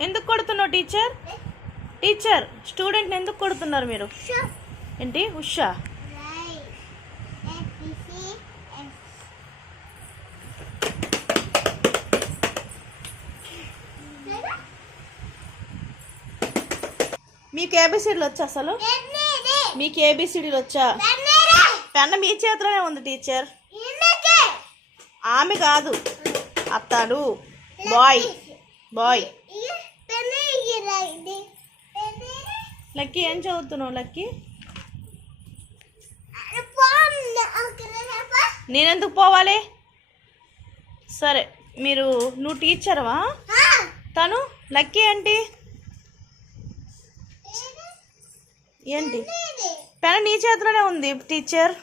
ఎందుకు కొడుతున్నావు teacher? Teacher student ఎందుకు కొడుతున్నారు మీరు? ఏంటి? ఉషా. మీకు ఏబిసిడీలు వచ్చా అసలు? మీకు ఏబిసిడీలు వచ్చా? పెన్న మీ చేతిలోనే ఉంది టీచర్. ఆమె కాదు. అత్తాడు బాయ్. బాయ్. లక్కీ ఏం చదువుతున్నావు లక్కీ? నేనెందుకు పోవాలి? సరే మీరు నువ్వు టీచర్వా? తను లక్కీ ఏంటి? ఏంటి? పెన నీ చేతిలోనే ఉంది టీచర్.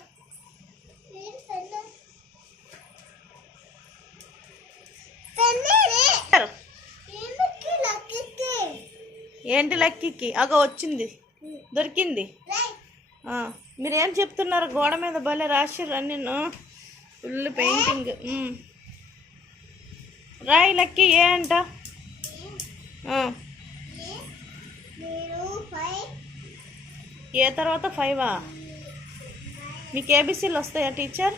ఏంటి లక్కీకి? అగో వచ్చింది. దొరికింది. మీరేం చెప్తున్నారు? గోడ మీద భలే రాసిర్రు నేను ఫుల్ పెయింటింగ్. రాయి లక్కీ ఏ అంట? ఏ తర్వాత ఫైవా? మీకు ఏబిసిలు వస్తాయా teacher?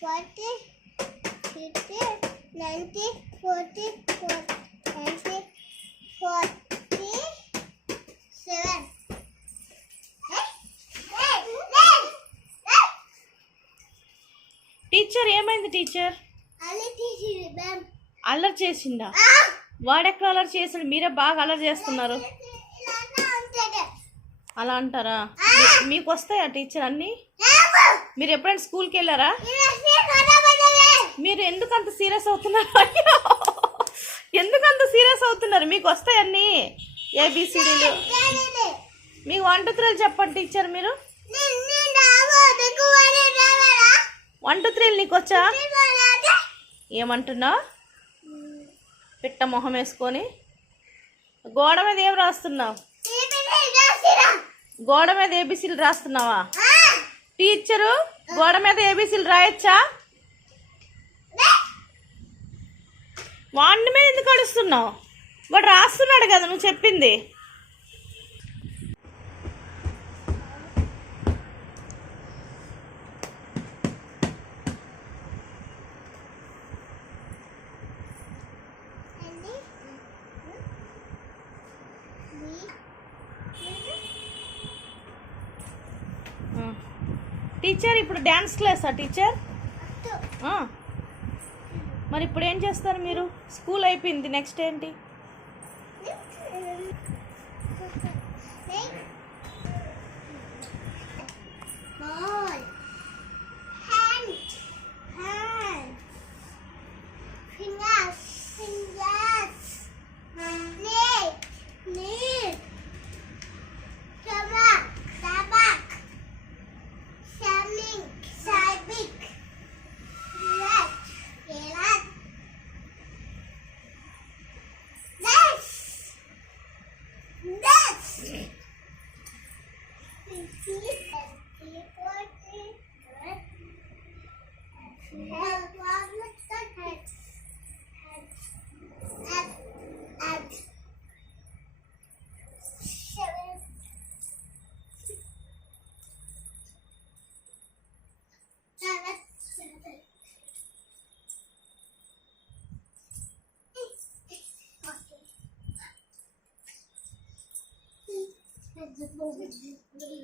Forty, fifty, ninety, forty, forty, ninety, forty, seven. Teacher ఏమైంది టీచర్ అల్లరి చేసిందా? వాడెక్కడ అల్లరి చేసాడు మీరే బాగా అల్లరి చేస్తున్నారు. అలా అంటారా? మీకు వస్తాయా టీచర్ అన్నీ? మీరు ఎప్పుడైనా స్కూల్కి వెళ్ళారా? మీరు ఎందుకు అంత సీరియస్ అవుతున్నారు? ఎందుకు అంత సీరియస్ అవుతున్నారు? మీకు వస్తాయన్నీ ఏబిసిడీలు మీకు వన్ టూ త్రీలు చెప్పండి టీచర్ మీరు. వన్ టూ త్రీలు నీకు వచ్చా? ఏమంటున్నావు? పిట్ట మొహం వేసుకొని. గోడ మీద ఏం రాస్తున్నావు? గోడ మీద ఏబిసిలు రాస్తున్నావా? టీచరు గోడ మీద ఏబీసీలు రాయొచ్చా? వాడిని మీద ఎందుకు అడుస్తున్నావు? వాడు రాస్తున్నాడు కదా నువ్వు చెప్పింది. టీచర్ ఇప్పుడు డ్యాన్స్ క్లాసా టీచర్ మరి ఇప్పుడు ఏం చేస్తారు మీరు స్కూల్ అయిపోయింది నెక్స్ట్ ఏంటి Ball. 嗯。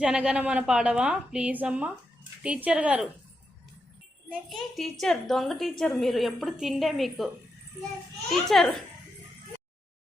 జనగణమన పాడవా? ప్లీజ్ అమ్మా. టీచర్ గారు. టీచర్ దొంగ టీచర్ మీరు. ఎప్పుడు తిండే మీకు. టీచర్.